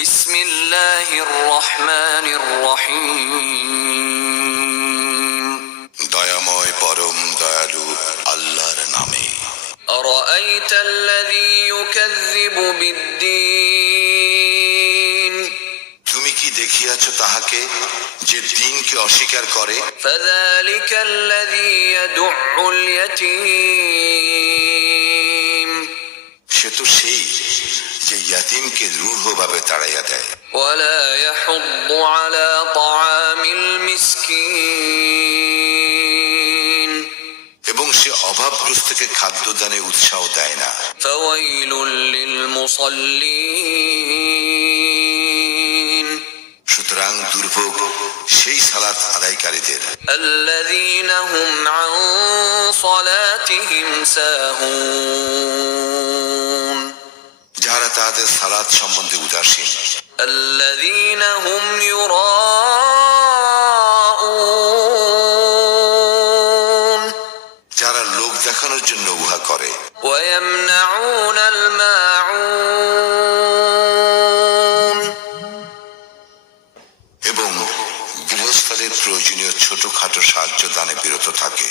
بسم الله الرحمن الرحيم দয়াময় পরম দয়ালু আল্লাহর নামে أرأيت الذي يكذب بالدين তুমি কি দেখিয়াছ তাহাকে যে দিনকে অস্বীকার করে فذلك الذي يدع اليتيم সে তো সেই যে ইয়াতিমকে রূঢ়ভাবে তাড়াইয়া দেয় ولا يحض على طعام المسكين এবং সে অভাবগ্রস্তকে খাদ্যদানে উৎসাহ দেয় না فويل للمصلين সুতরাং দুর্ভোগ সেই সালাত আদায়কারীদের الذين هم عن صلاتهم ساهون যাহারা তাহাদের সালাত সম্বন্ধে উদাসীন الذين هم يراءون যারা লোক দেখানোর জন্য উহা করে ويمنعون الماعون এবং গৃহস্থলের প্রয়োজনীয় ছোটখাটো সাহায্য দানে বিরত থাকে